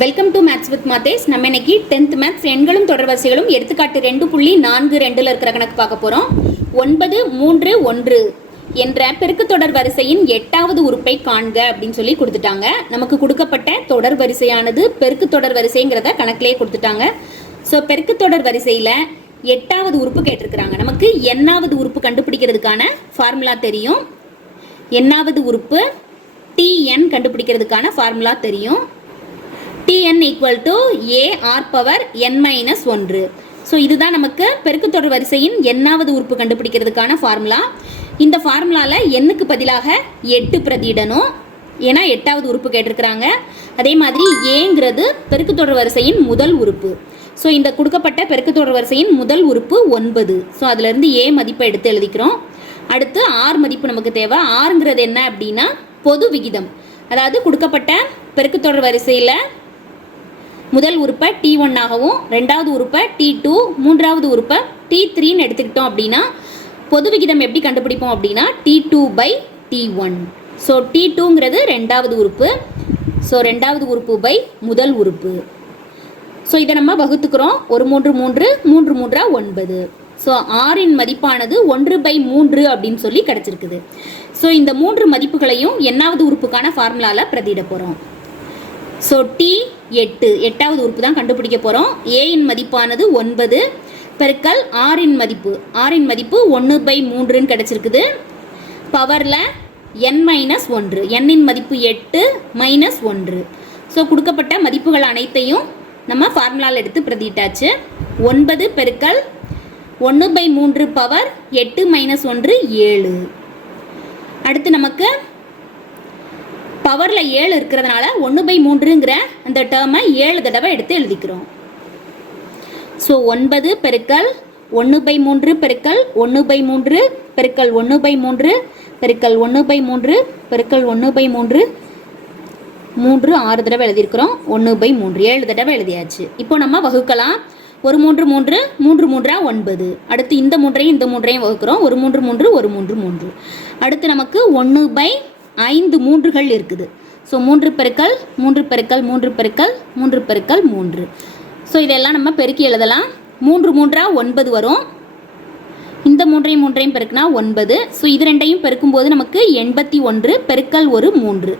Welcome to maths with Mathes நம்ம இன்னைக்கு tenth maths எண்களும் தொடர்வரிசைகளும் எடுத்துக்காட்டு ரெண்டு புள்ளி நான்கு ரெண்டில் இருக்கிற கணக்கு பார்க்க போகிறோம் ஒன்பது மூன்று ஒன்று என்ற பெருக்கு தொடர் வரிசையின் எட்டாவது உறுப்பை காண்க அப்படின்னு சொல்லி கொடுத்துட்டாங்க. நமக்கு கொடுக்கப்பட்ட தொடர் வரிசையானது பெருக்கு தொடர் வரிசைங்கிறத கணக்கிலேயே கொடுத்துட்டாங்க. ஸோ பெருக்கு தொடர் வரிசையில் எட்டாவது உறுப்பு கேட்டிருக்கிறாங்க. நமக்கு எண்ணாவது உறுப்பு கண்டுபிடிக்கிறதுக்கான ஃபார்முலா தெரியும். எண்ணாவது உறுப்பு டிஎன் கண்டுபிடிக்கிறதுக்கான ஃபார்முலா தெரியும். TN equal to A R power N minus ஒன்று ஸோ இதுதான் நமக்கு பெருக்குத்தொடர் வரிசையின் எண்ணாவது உறுப்பு கண்டுபிடிக்கிறதுக்கான ஃபார்முலா இந்த ஃபார்முலாவில் எண்ணுக்கு பதிலாக எட்டு பிரதியிடணும். ஏன்னா எட்டாவது உறுப்பு கேட்டிருக்கிறாங்க. அதே மாதிரி ஏங்கிறது பெருக்குத்தொடர் வரிசையின் முதல் உறுப்பு. ஸோ இந்த கொடுக்கப்பட்ட பெருக்குத்தொடர் வரிசையின் முதல் உறுப்பு ஒன்பது. ஸோ அதுலேருந்து ஏ மதிப்பை எடுத்து எழுதிக்கிறோம். அடுத்து ஆர் மதிப்பு நமக்கு தேவை. ஆறுங்கிறது என்ன அப்படின்னா பொது விகிதம். அதாவது கொடுக்கப்பட்ட பெருக்குத்தொடர் வரிசையில் முதல் உறுப்பை டி ஒன்னாகவும் ரெண்டாவது உறுப்பை டி டூ மூன்றாவது உறுப்பை டி த்ரீன்னு எடுத்துக்கிட்டோம் அப்படின்னா பொது விகிதம் எப்படி கண்டுபிடிப்போம் அப்படின்னா T two by T one so T டூங்கிறது ரெண்டாவது உறுப்பு. ஸோ ரெண்டாவது உறுப்பு பை முதல் உறுப்பு. ஸோ இதை நம்ம வகுத்துக்கிறோம். ஒரு மூன்று மூன்று மூன்று மூன்றா ஒன்பது. ஸோ ஆறின் மதிப்பானது ஒன்று பை மூன்று அப்படின்னு சொல்லி கிடச்சிருக்குது. ஸோ இந்த மூன்று மதிப்புகளையும் என்னாவது உறுப்புக்கான ஃபார்முலாவில் பிரதியிட போகிறோம் ஸோ டி எட்டு. எட்டாவது உறுப்பு தான் கண்டுபிடிக்க போகிறோம் ஏயின் மதிப்பானது ஒன்பது. பெருக்கல் ஆறின் மதிப்பு. ஆறின் மதிப்பு ஒன்று பை மூன்றுன்னு கிடச்சிருக்குது. பவரில் என் மைனஸ் ஒன்று. எண்ணின் மதிப்பு எட்டு மைனஸ் ஒன்று. ஸோ கொடுக்கப்பட்ட மதிப்புகள் அனைத்தையும் நம்ம ஃபார்முலாவில் எடுத்து பிரதிட்டாச்சு ஒன்பது பெருக்கல் ஒன்று பை மூன்று பவர் எட்டு மைனஸ் ஒன்று ஏழு. அடுத்து நமக்கு பவரில் ஏழு இருக்கிறதுனால ஒன்று பை மூன்றுங்கிற அந்த டேர்மை ஏழு தடவை எடுத்து எழுதிக்கிறோம். ஸோ ஒன்பது பெருக்கல் ஒன்று பை மூன்று பெருக்கல் ஒன்று பை மூன்று பெருக்கல் ஒன்று பை மூன்று பெருக்கல் ஒன்று பை மூன்று பெருக்கல் ஒன்று பை மூன்று. மூன்று ஆறு தடவை எழுதியிருக்கிறோம். ஒன்று பை மூன்று. ஏழு தடவை எழுதியாச்சு. இப்போ நம்ம வகுக்கலாம். ஒரு மூன்று மூன்று மூன்று மூன்றா ஒன்பது. அடுத்து இந்த மூன்றையும் இந்த மூன்றையும் வகுக்கிறோம். ஒரு மூன்று மூன்று ஒரு மூன்று மூன்று. அடுத்து நமக்கு ஒன்று பை ஐந்து மூன்றுகள் இருக்குது. ஸோ மூன்று பெருக்கல் மூன்று பெருக்கல் மூன்று பெருக்கல் மூன்று பெருக்கல் மூன்று. ஸோ இதெல்லாம் நம்ம பெருக்கி எழுதலாம். மூன்று மூன்றா ஒன்பது வரும். இந்த மூன்றையும் மூன்றையும் பெருக்குனா ஒன்பது. ஸோ இது ரெண்டையும் பெருக்கும்போது நமக்கு எண்பத்தி ஒன்று பெருக்கல் ஒரு மூன்று.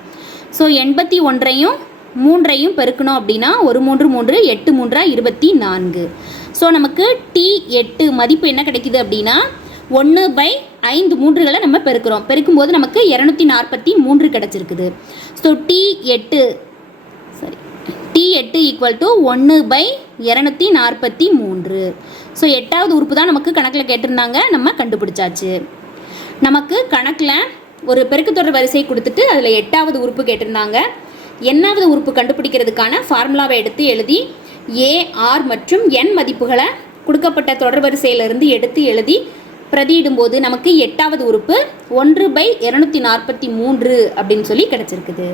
ஸோ எண்பத்தி ஒன்றையும் மூன்றையும் பெருக்கணும் அப்படின்னா ஒரு மூன்று மூன்று எட்டு மூன்றா இருபத்தி நான்கு. ஸோ நமக்கு டி எட்டு மதிப்பு என்ன கிடைக்குது அப்படின்னா ஒன்று பை ஐந்து மூன்றுகளை நம்ம பெருக்கிறோம். போது நமக்கு இரநூத்தி நாற்பத்தி மூன்று கிடச்சிருக்குது. ஸோ டி எட்டு சாரி டி எட்டு ஈக்குவல் டு ஒன்று பை இரநூத்தி நாற்பத்தி மூன்று. ஸோ எட்டாவது உறுப்பு தான் நமக்கு கணக்கில் கேட்டிருந்தாங்க. நம்ம கண்டுபிடிச்சாச்சு. நமக்கு கணக்கில் ஒரு பெருக்குத்தொடர் வரிசை கொடுத்துட்டு அதில் எட்டாவது உறுப்பு கேட்டிருந்தாங்க. எண்ணாவது உறுப்பு கண்டுபிடிக்கிறதுக்கான ஃபார்முலாவை எடுத்து எழுதி ஏ ஆர் மற்றும் என் மதிப்புகளை கொடுக்கப்பட்ட தொடர் வரிசையிலிருந்து எடுத்து எழுதி பிரதியிடும்போது நமக்கு எட்டாவது உறுப்பு ஒன்று பை இரநூத்தி நாற்பத்தி மூன்று அப்படின்னு சொல்லி கிடச்சிருக்குது.